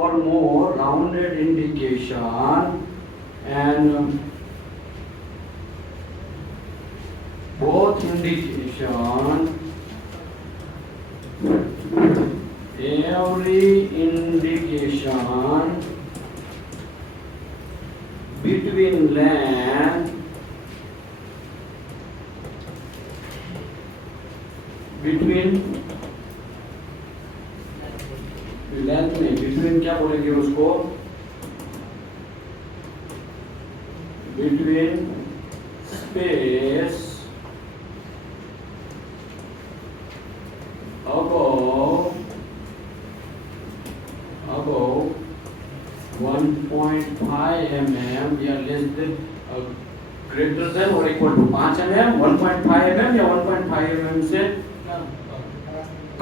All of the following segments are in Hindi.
or more rounded indication and both indication, every indication between length में between क्या बोलेंगे उसको, between space above 1.5 mm या less than greater than or equal to 5 mm, 1.5 mm या 1.5 mm से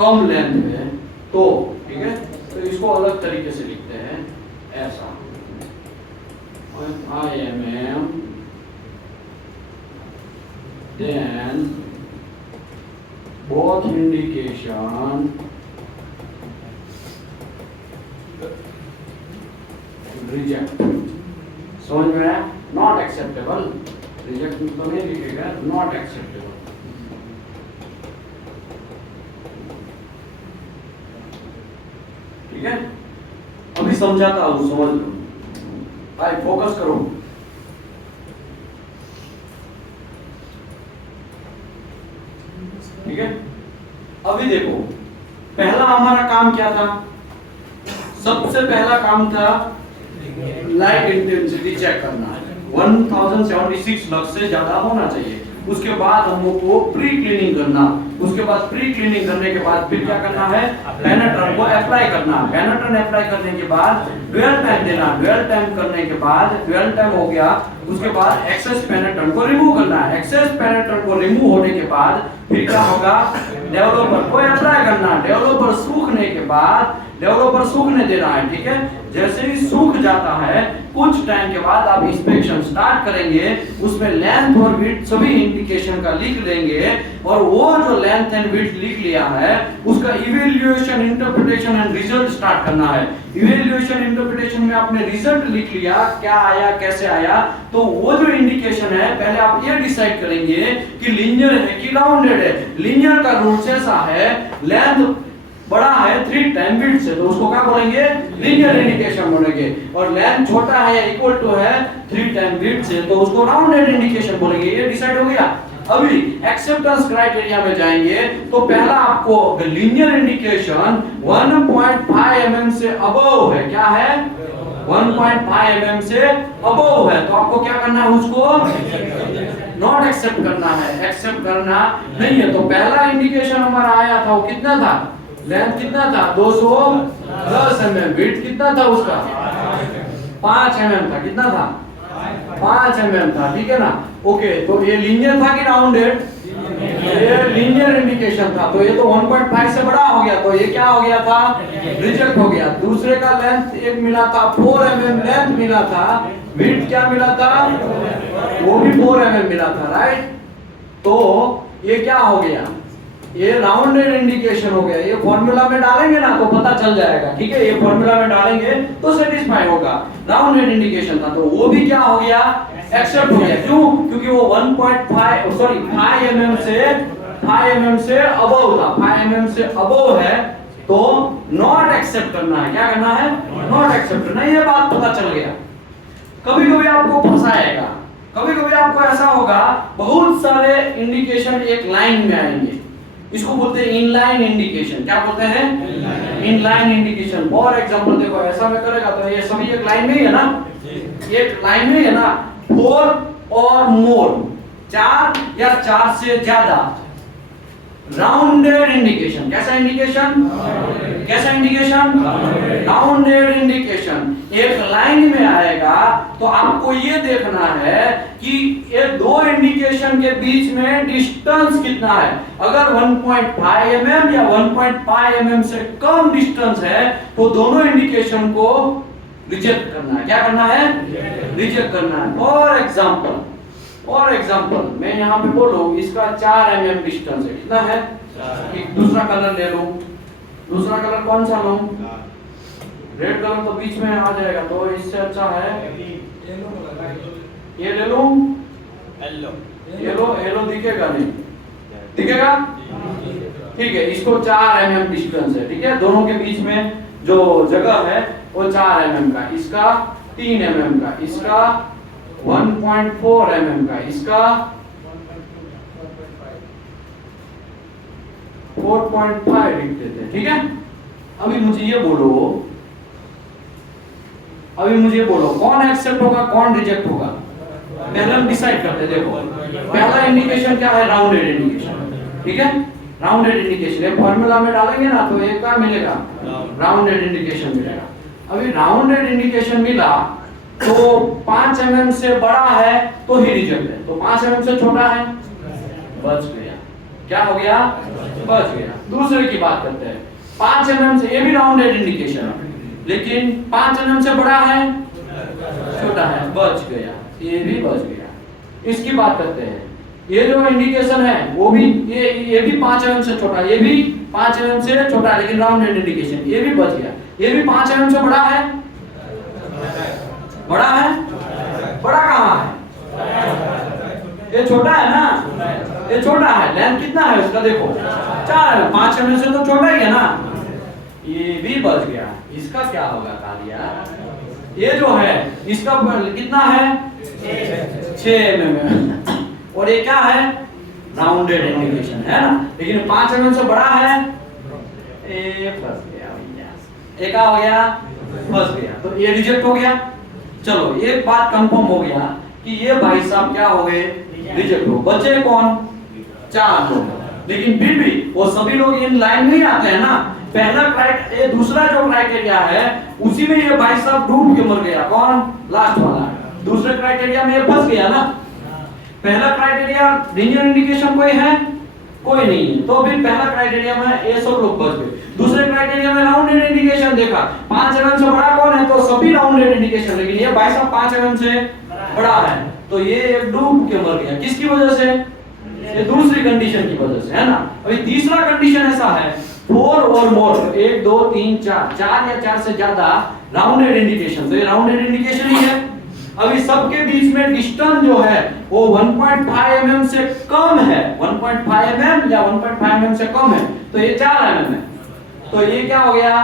कम लेंथ है तो ठीक है। तो इसको अलग तरीके से लिखते हैं ऐसा 1.5 mm, then both indication reject। समझ में आया? नॉट एक्सेप्टेबल, रिजेक्ट तो नहीं लिखेगा, नॉट एक्सेप्टेबल। ठीक है, अभी समझाता हूं, समझ लो भाई, फोकस करो। ठीक है, अभी देखो पहला हमारा काम क्या था, सबसे पहला काम था लाइट इंटेंसिटी चेक करना है, 1076 लक्स से ज्यादा होना चाहिए। उसके बाद हम लोग को प्री क्लीनिंग करना, उसके बाद प्री क्लीनिंग करने के बाद फिर क्या करना है, पेनेट्रन को अप्लाई करना। पेनेट्रन अप्लाई करने के बाद ड्यूअल टाइम देना, ड्यूअल टाइम करने के बाद ड्यूअल टाइम हो गया, उसके बाद एक्सेस पेनेट्रन को रिमूव करना है। एक्सेस पेनेट्रन को रिमूव होने के बाद फिर क्या होगा, डेवलपर को अप्लाई करना। डेवलपर सूखने के बाद डेवलपर सूखने देना है। ठीक है, जैसे ही सूख जाता है कुछ टाइम के बाद आप इंस्पेक्शन स्टार्ट करेंगे, उसमें लेंथ और विड्थ सभी इंडिकेशन का लिख लेंगे और वो जो लेंथ एंड विड्थ लिख लिया है उसका evaluation, interpretation and result start करना है। इवैल्यूएशन इंटरप्रिटेशन में आपने रिजल्ट लिख लिया, क्या आया कैसे आया, तो वो जो इंडिकेशन है पहले आप ये डिसाइड करेंगे कि लीनियर है कि राउंडेड है। लीनियर का रूल्स ऐसा है, लेंथ बड़ा है 3 टाइम विड्थ से तो उसको क्या बोलेंगे, लीनियर इंडिकेशन बोलेंगे, और लेंथ छोटा है या इक्वल टू है 3 टाइम विड्थ से तो उसको राउंडेड इंडिकेशन बोलेंगे। ये डिसाइड हो गया। अभी एक्सेप्टेंस क्राइटेरिया में जाएंगे तो पहला आपको लीनियर इंडिकेशन 1.5 mm से अबव है, क्या है 1.5 mm से अबव है, तो आपको क्या करना है, उसको नॉट एक्सेप्ट करना है, एक्सेप्ट करना नहीं है। तो पहला इंडिकेशन हमारा आया था वो कितना था, लेंथ कितना था 210 mm, विड्थ कितना था उसका 5 mm था, कितना था 5 mm था। ठीक है ना, ओके। तो ये लीनियर था कि राउंडेड, ये लीनियर इंडिकेशन था, तो ये तो 1.5 से बड़ा हो गया, तो ये क्या हो गया था, रिजेक्ट हो गया। दूसरे का लेंथ एक मिला था 4 mm लेंथ मिला था, विड्थ क्या मिला था, वो भी 4 mm मिला था, राइट। तो ये क्या हो गया, ये राउंडेड इंडिकेशन हो गया। ये फॉर्मूला में डालेंगे ना तो पता चल जाएगा। ठीक है, ये फॉर्मूला में डालेंगे तो सेटिस्फाई होगा, राउंडेड इंडिकेशन था, तो वो भी क्या हो गया, एक्सेप्ट हो गया। क्यों, क्योंकि वो 5 mm से अबव था, 5 mm से अबव है तो नॉट एक्सेप्ट करना है। क्या करना है, नॉट एक्सेप्ट करना है। ये बात पता चल गया। कभी कभी आपको फंसाएगा, कभी कभी आपको ऐसा होगा, बहुत सारे इंडिकेशन एक लाइन में आएंगे, इसको बोलते हैं इनलाइन इंडिकेशन। क्या बोलते हैं, इनलाइन इंडिकेशन। फॉर एग्जांपल देखो ऐसा में करेगा तो ये सभी एक लाइन में ही है ना, एक लाइन में है ना, 4 और मोर, 4 या 4 से ज्यादा, राउंडेड इंडिकेशन। कैसा इंडिकेशन, कैसा इंडिकेशन, राउंडेड इंडिकेशन। एक लाइन में आएगा तो आपको ये देखना है कि ये दो इंडिकेशन के बीच में डिस्टेंस कितना है। अगर 1.5 mm या 1.5 mm से कम डिस्टेंस है तो दोनों इंडिकेशन को रिजेक्ट करना है। क्या करना है, रिजेक्ट करना है। फॉर एग्जांपल मैं यहाँ पे बोलूं इसका 4 mm डिस्टेंस है, कितना है, एक दूसरा कलर ले लो, दूसरा कलर कौन सा लूं, रेड कलर तो बीच में आ जाएगा, तो इससे अच्छा है ये ले लूं, येलो दिखेगा नहीं, दिखेगा? ठीक है, इसको 4 mm डिस्टेंस है, ठीक है, दोनों के बीच में जो जगह है वो 4 mm का, इसका 3 mm का, इसका 1.4 mm का, इसका 4.5 लिख देते हैं, ठीक है। अभी मुझे ये बोलो कौन एक्सेप्ट होगा कौन रिजेक्ट होगा, पहले हम डिसाइड करते हैं। देखो पहला इंडिकेशन क्या है, राउंडेड इंडिकेशन, ठीक है, राउंडेड इंडिकेशन ये फॉर्मूला में डालेंगे ना तो एक का मिलेगा, राउंडेड इंडिकेशन मिलेगा। अभी राउंडेड इंडिकेशन मिला तो 5 mm से बड़ा है तो ही रिजेक्ट है, तो 5 mm से छोटा है बच गया, क्या हो गया, बच गया। दूसरे की बात करते हैं, 5 mm से, ये भी राउंडेड इंडिकेशन है लेकिन 5 mm से बड़ा है छोटा है, बच गया, ये भी बच गया। इसकी बात करते हैं, ये जो इंडिकेशन है वो भी ये भी 5 mm से छोटा, ये भी 5 mm से छोटा है लेकिन राउंडेड इंडिकेशन, ये भी बच गया। ये भी 5 mm से बड़ा है, बड़ा है, बड़ा कहाँ है, ये छोटा है ना, ये छोटा है, लेंथ कितना है उसका देखो 4 है, 5 mm से तो छोटा ही है ना, ये भी बच गया। इसका क्या होगा कालिया, ये जो है इसका कितना है 6 mm और ये क्या है राउंडेड इंडिकेशन है ना, लेकिन 5 mm से बड़ा है, ये फंस गया भैया, ये क्या हो गया, फंस गया, तो ये रिजेक्ट हो गया। चलो ये बात कंफर्म हो गया कि ये भाई साहब क्या हो गए, रिजेक्ट हो। बचे कौन, 4 लोग, लेकिन फिर भी वो सभी लोग इन लाइन में ही आते हैं ना। पहला क्राइटेरिया, ये दूसरा जो क्राइटेरिया है उसी में ये भाई साहब डूब के मर गया, कौन, लास्ट वाला, दूसरे क्राइटेरिया में ये फंस गया ना। पहला क्राइटेरिया लीनियर इंडिकेशन कोई है, कोई नहीं है, तो फिर पहला क्राइटेरिया में ये सब लोग बच गए। दूसरे क्राइटेरिया में राउंडेड इंडिकेशन देखा, 5 mm से बड़ा कौन है, तो सभी राउंडेड इंडिकेशन, लेकिन ये भाई साहब 5 mm से बड़ा है तो ये डूब के मर गया। किसकी वजह से, ये दूसरी कंडीशन की वजह से, है ना। अभी तीसरा कंडीशन ऐसा है 4 और मोर, 1 2 3 4 या 4 से ज्यादा राउंडेड इंडिकेशन, तो ये राउंडेड इंडिकेशन ही है। अभी सबके बीच में डिस्टेंस जो है वो 1.5 mm से कम है, 1.5 mm या 1.5 mm से कम है, तो ये 4 mm है, तो ये क्या हो गया,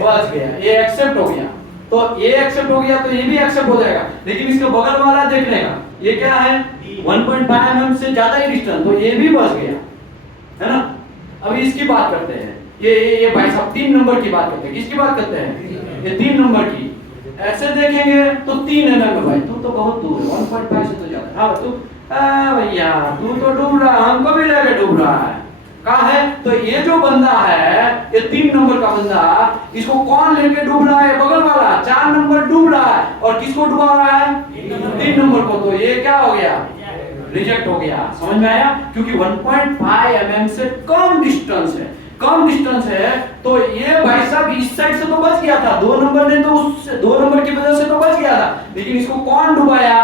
बच गया, ये एक्सेप्ट हो गया। तो ये एक्सेप्ट हो गया तो ये भी एक्सेप्ट हो जाएगा, लेकिन इसके बगल वाला देख लेगा, ये क्या है 1.5 mm से ज्यादा ही डिस्टेंस, तो ये भी बच गया, है ना। अभी इसकी बात करते हैं, ये भाई साहब 3 नंबर की बात करते हैं। किसकी बात करते हैं, ये 3 नंबर की। ऐसे देखेंगे तो 3 mm है भाई, तू तो बहुत दूर है, 1.5 से तो ज्यादा। हाँ तू भैया तू तो डूब रहा, हमको भी लेके डूब रहा है, कहा है। तो ये जो बंदा है, ये 3 नंबर का बंदा, इसको कौन लेके डूब रहा है, बगल वाला 4 नंबर डूब रहा है, और किसको डुबा रहा है, 3 नंबर को, तो ये क्या हो गया, रिजेक्ट हो गया। समझ में आया, क्योंकि 1.5 mm से कम डिस्टेंस है, कम डिस्टेंस है, तो ये भाई साहब इस साइड से तो बच गया था, 2 नंबर ने तो उस 2 नंबर की वजह से तो बच गया था, लेकिन इसको कौन डुबाया,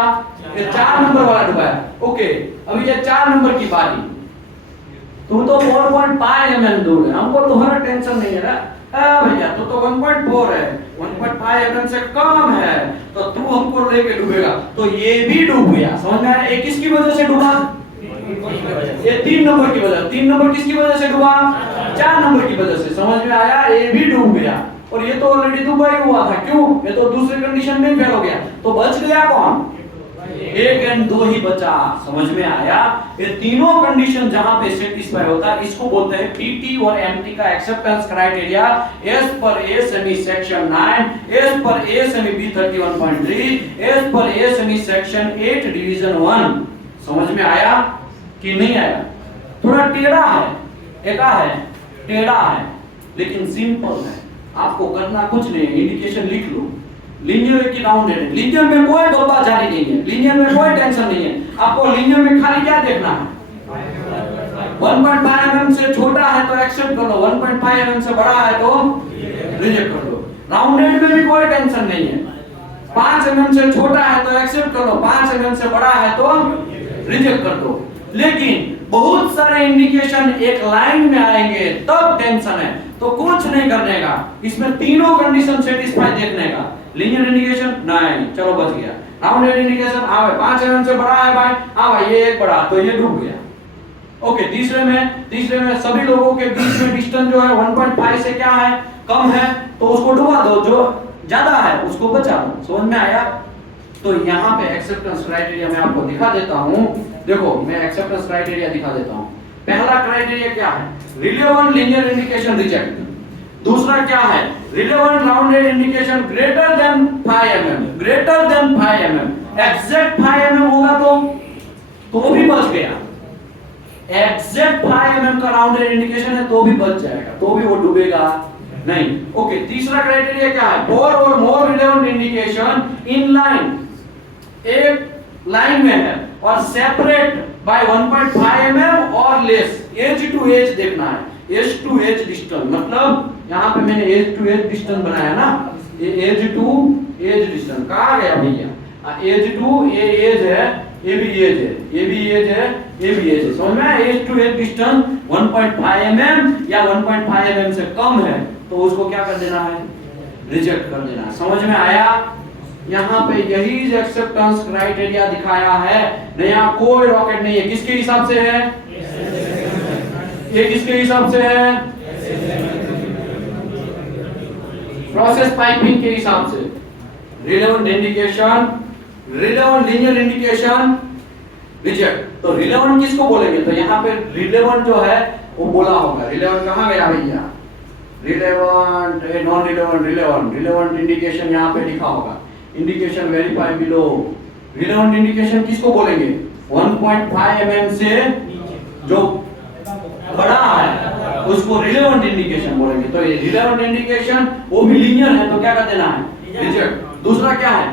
ये 4 नंबर वाला डुबाया। ओके, अभी ये 4 नंबर की बारी, तू तो 4.5 mm दूर है, हमको तुम्हारा टेंशन नहीं है ना भैया, तू तो 1.4 है, 1.5 mm से कम है, तो तू हमको लेके डूबेगा, तो ये भी डूब गया। समझ में आया, एक किसकी वजह से डूबा, ये 3 नंबर की वजह। 3 नंबर किसकी वजह से डूबा, 4 नंबर की वजह से। समझ में आया, ये भी डूब गया, और ये तो ऑलरेडी डूबा ही हुआ था, क्यों, ये तो दूसरे कंडीशन में फेल हो गया, तो बच गया कौन, 1 और 2 ही बचा। समझ में आया, ये तीनों कंडीशन जहां पे सेटिस्फाई होता है, इसको बोलते हैं पीटी और एमटी का एक्सेप्टेंस क्राइटेरिया, एज पर एएसएमई सेक्शन 9, एज पर एएसएमई बी 31.3, एज पर एएसएमई सेक्शन 8 डिवीजन 1। समझ में आया कि नहीं आया, थोड़ा टेढ़ा है, एका है, टेढ़ा है, लेकिन सिंपल है, आपको करना कुछ नहीं, इंडिकेशन लिख लो। लीनियर की राउंडेड है, लीनियर में कोई गलबा जारी नहीं है, लीनियर में कोई टेंशन नहीं है, आपको लीनियर में खाली क्या देखना है, 1.5 mm से छोटा है तो एक्सेप्ट कर लो, 1.5 mm से बड़ा है तो रिजेक्ट कर लो। राउंडेड में भी कोई टेंशन नहीं है, 5 mm से छोटा है तो एक्सेप्ट कर लो, 5 mm से बड़ा है तो रिजेक्ट कर दो। लेकिन बहुत सारे इंडिकेशन एक लाइन में आएंगे तब टेंशन है। तो कुछ नहीं करने का, इसमें तीनों कंडीशन सेटिस्फाई देखने का। लीनियर इंडिकेशन नहीं, चलो बच गया। राउंडेड इंडिकेशन, हाँ भाई 5 mm से बड़ा है भाई, हाँ भाई ये एक बड़ा, तो ये डूब गया। ओके, तीसरे में सभी लोगों के बीच में डिस्टेंस जो है 1.5 से क्या है, कम है, तो उसको डुबा दो, जो ज्यादा है उसको बचा दो। समझ में आया? तो यहाँ पे एक्सेप्टेंस क्राइटेरिया मैं आपको दिखा देता हूँ। देखो मैं एक्सेप्टेंस क्राइटेरिया दिखा देता हूँ। पहला क्राइटेरिया क्या है? Relevant linear indication reject. दूसरा क्या है? Relevant rounded indication greater than 5 mm, greater than 5 mm। Exact 5 mm होगा तो भी बच गया। एग्जैक्ट 5 mm का राउंडेड इंडिकेशन है तो भी बच जाएगा, तो भी वो डूबेगा नहीं। ओके, तीसरा क्राइटेरिया क्या है? फोर और more relevant indication in line, एक लाइन में है और सेपरेट बाय 1.5 mm और लेस। एज टू एज देखना है, एज टू एज डिस्टेंस, मतलब यहाँ पे मैंने एज टू एज डिस्टेंस बनाया ना, ये एज टू एज डिस्टेंस कहाँ गया भैया? एज टू ये एज है, ये भी एज है, ये भी एज है, ये भी एज है। समझ में? Edge to edge distance 1.5 mm या 1.5 mm से कम है तो उसको क्या कर देना है? रिजेक्ट कर देना है। समझ में आया? यहाँ पे यही एक्सेप्टेंस क्राइटेरिया दिखाया है, नया कोई रॉकेट नहीं है। किसके हिसाब से है? ये किसके हिसाब से है? प्रोसेस पाइपिंग के हिसाब से। Relevant indication, relevant linear indication reject. तो रिलेवेंट किसको बोलेंगे? तो यहाँ पे रिलेवेंट जो है वो बोला होगा। रिलेवेंट कहाँ गया भैया? Relevant, non relevant, relevant, relevant indication यहाँ पे लिखा होगा। Indication verify below. Relevant indication किसको बोलेंगे? 1.5 mm से जो बड़ा है उसको रिलेवेंट इंडिकेशन बोलेंगे। तो ये रिलेवेंट इंडिकेशन वो भी लीनियर है तो क्या कर देना है? रिजेक्ट। दूसरा क्या है?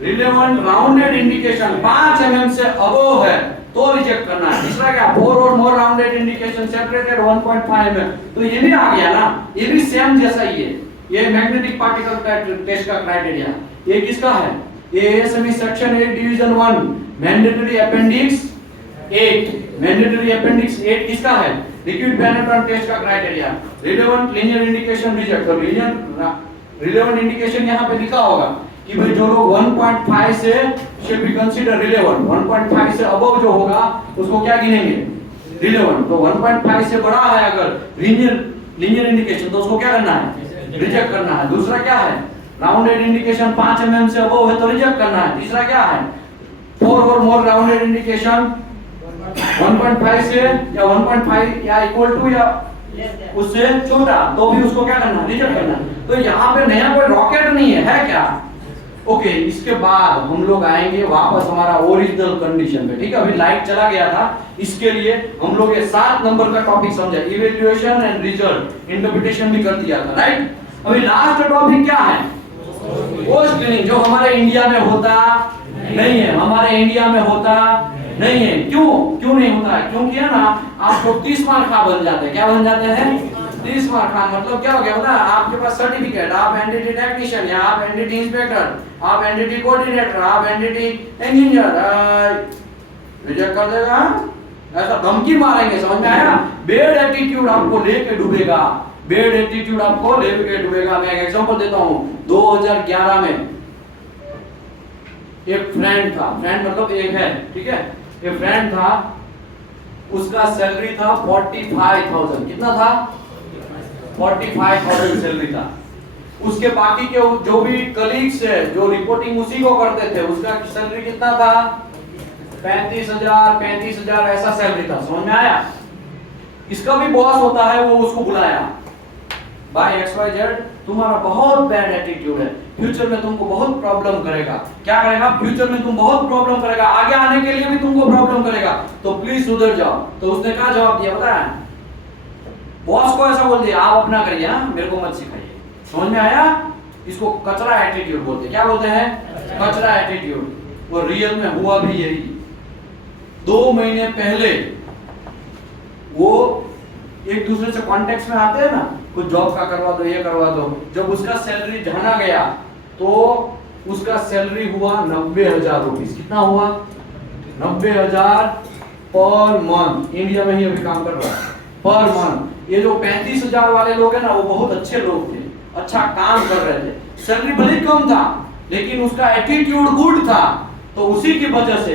रिलेवेंट राउंडेड इंडिकेशन 5 mm से अबव है तो रिजेक्ट करना है। तीसरा क्या? 4 और मोर राउंडेड इंडिकेशन सेपरेटेड 1.5 mm, तो ये भी आ गया ना, ये भी सेम जैसा ही है। ये मैग्नेटिक पार्टिकल टेस्ट का क्राइटेरिया। ये किसका है? ये ASME section 8 division 1 mandatory appendix 8, mandatory appendix 8 किसका है? लिक्विड पेनिट्रेंट टेस्ट का criteria. Relevant linear indication reject. तो रिलेवेंट इंडिकेशन यहाँ पे लिखा होगा कि भाई जो लोग 1.5 से should be consider relevant, 1.5 से अबव जो होगा उसको क्या गिनेंगे? रिलेवेंट। तो 1.5 से बड़ा है अगर लीनियर इंडिकेशन तो उसको क्या करना है? रिजेक्ट करना है। दूसरा क्या है? राउंडेड इंडिकेशन 5 mm से अबव है तो रिजेक्ट करना है। तीसरा क्या है? 4 और मोर राउंडेड इंडिकेशन 1.5 से या 1.5 या इक्वल टू या उससे छोटा तो भी उसको क्या करना है? रिजेक्ट करना है। तो यहाँ पे नया कोई रॉकेट नहीं है क्या? ओके, इसके बाद हम लोग आएंगे वापस हमारा ओरिजिनल कंडीशन पे। ठीक है, अभी लाइट चला गया था, इसके लिए हम लोग ये 7 नंबर का टॉपिक समझा, इवैल्यूएशन एंड रिजल्ट, इंटरप्रिटेशन भी कर दिया था, राइट। अभी लास्ट टॉपिक क्या है? पोस्ट क्लीनिंग, जो हमारे इंडिया में होता नहीं है, हमारे इंडिया में होता नहीं है। क्यों नहीं होता है? क्योंकि है ना आपको 30 मार्क का बन जाते हैं। क्या बन जाते हैं? 30 मार्क का। मतलब क्या हो गया पता है? आपके पास सर्टिफिकेट, आप एनडीटी टेक्नीशियन या आप एनडीटी इंस्पेक्टर, आप एनडीटी कोऑर्डिनेटर, आप एनडीटी इंजीनियर, रिजेक्ट कर देगा। ऐसा धमकी मारेंगे, समझ में आया? बेड एटीट्यूड आपको लेके डूबेगा, बेड एटीट्यूड आपको लेके डूबेगा। मैं एक एग्जांपल देता हूं। 2011 में एक फ्रेंड था, फ्रेंड मतलब एक है, ठीक है, एक फ्रेंड था, उसका सैलरी था 45,000। कितना था? 45,000 सैलरी था। उसके बाकी के जो भी कलीग्स है जो रिपोर्टिंग उसी को करते थे, उसका सैलरी कितना था? 35,000 ऐसा सैलरी था। समझ में आया? इसका भी बॉस होता है, वो उसको बुलाया, भाई XYZ तुम्हारा बहुत बैड एटीट्यूड है, फ्यूचर में तुमको बहुत प्रॉब्लम करेगा। क्या करेगा? फ्यूचर में तुम बहुत प्रॉब्लम करेगा, आगे आने के लिए भी तुमको प्रॉब्लम करेगा, तो प्लीज सुधर जाओ। तो उसने क्या जवाब दिया पता है? बॉस को ऐसा बोल दिया, आप अपना करिए, मेरे को मत सिखाइए। समझ में आया? इसको कचरा एटीट्यूड बोलते हैं। क्या बोलते हैं? कचरा एटीट्यूड। और रियल में हुआ भी यही। 2 महीने पहले वो एक दूसरे से कांटेक्ट में आते हैं ना, कुछ जॉब का करवा दो, ये करवा दो। जब उसका सैलरी जाना गया तो उसका सैलरी हुआ 90,000 रुपीस। कितना हुआ? 90,000 पर मंथ, इंडिया में ही अभी काम कर रहा है पर मंथ। ये जो 35,000 वाले लोग हैं ना, वो बहुत अच्छे लोग थे, अच्छा काम कर रहे थे, सैलरी भले कम था लेकिन उसका एटीट्यूड गुड था, तो उसी की वजह से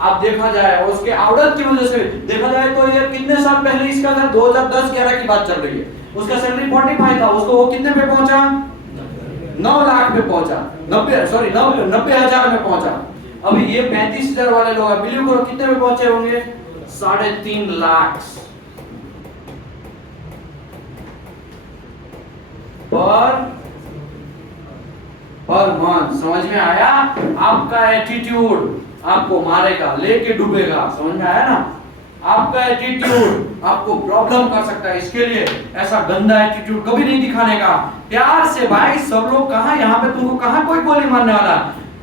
आप देखा जाए और उसके आउटपुट की वजह से देखा जाए तो ये कितने साल पहले इसका था, 2010-11 की बात चल रही है, उसका सैलरी 45 था, उसको वो कितने पे पहुंचा, 9 लाख पे पहुंचा, 90,000 में पहुंचा। अभी ये 35,000 वाले लोग बिलीव करो कितने पे पहुंचे होंगे, 3.5 लाख पर मंथ। समझ में आया? आपका एटीट्यूड आपको मारेगा, लेके डूबेगा, समझ में आया ना? आपका एटीट्यूड आपको प्रॉब्लम कर सकता है, इसके लिए ऐसा गंदा एटीट्यूड कभी नहीं दिखाने का। प्यार से भाई, सब लोग कहां, यहाँ पे तुमको कहां कोई गोली मारने वाला।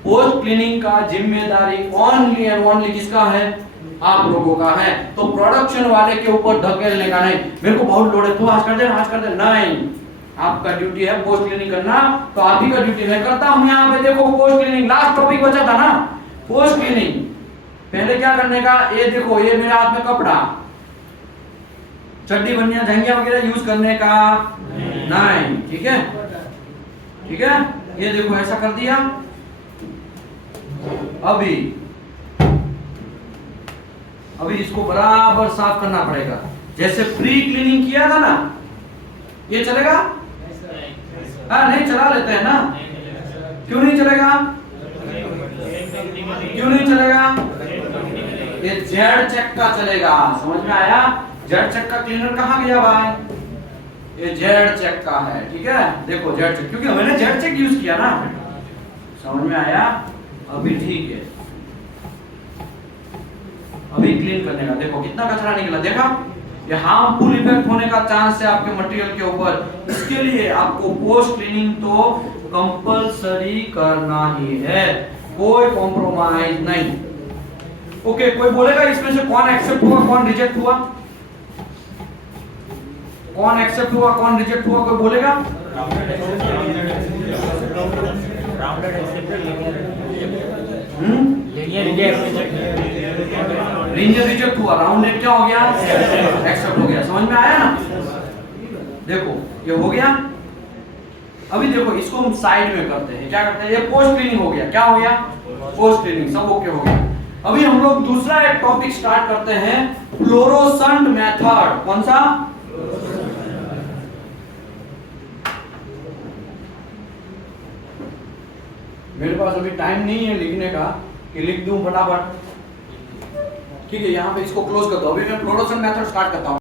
पोस्ट क्लीनिंग का जिम्मेदारी ओनली एंड ओनली किसका है, आप लोगों का है। तो प्रोडक्शन वाले के ऊपर धकेलने का नहीं, मेरे को बहुत लोड है तो आज कर दे, नहीं। आपका ड्यूटी है पोस्ट क्लीनिंग करना, तो आप ही का ड्यूटी मैं करता हूं। यहाँ पे देखो पोस्ट क्लीनिंग, लास्ट टॉपिक बचा था ना, पोस्ट क्लीनिंग। पहले क्या करने का, ये देखो ये मेरे हाथ में कपड़ा, चड्डी बनिया झंगिया वगैरह यूज करने का नहीं, ठीक है, ठीक है। ये देखो ऐसा कर दिया। अभी इसको बराबर साफ करना पड़ेगा, जैसे प्री क्लीनिंग किया था ना, ये चलेगा? हाँ नहीं चला लेते हैं ना, क्यों नहीं चलेगा, क्यों नहीं चलेगा? ये जेड चेक का चलेगा, समझ में आया? जेड चेक का क्लीनर कहाँ गया भाई, ये जेड चेक का है, ठीक है। देखो जेड चेक, क्योंकि मैंने जेड चेक यूज किया ना, समझ में आया? अभी ठीक है, अभी क्लीन करने का देखो कितना कचरा निकला, देखा? ये हार्मफुल इफेक्ट होने का चांस है आपके मटेरियल के ऊपर, इसके लिए आपको पोस्ट क्लीनिंग तो कंपलसरी करना ही है, कोई कॉम्प्रोमाइज नहीं। ओके, कोई बोलेगा इसमें से कौन एक्सेप्ट हुआ कौन रिजेक्ट हुआ, कौन एक्सेप्ट हुआ कौन रिजेक्ट हुआ, कोई बोलेगा? लीनियर रिजेक्ट हुआ, राउंडेड क्या हो गया, एक्सेप्ट हो गया। समझ में आया ना? देखो ये हो गया। अभी देखो इसको हम साइड में करते हैं, क्या करते हैं, ये पोस्ट क्लीनिंग हो गया, क्या हो गया, पोस्ट क्लीनिंग, सब ओके हो गया। अभी हम लोग दूसरा एक टॉपिक स्टार्ट करते हैं, फ्लोरोसेंट मेथड। कौन सा? मेरे पास अभी टाइम नहीं है लिखने का कि लिख दूं फटाफट, ठीक है। यहाँ पे इसको क्लोज कर दो, अभी मैं फ्लोरोसेंट मेथड स्टार्ट करता हूँ।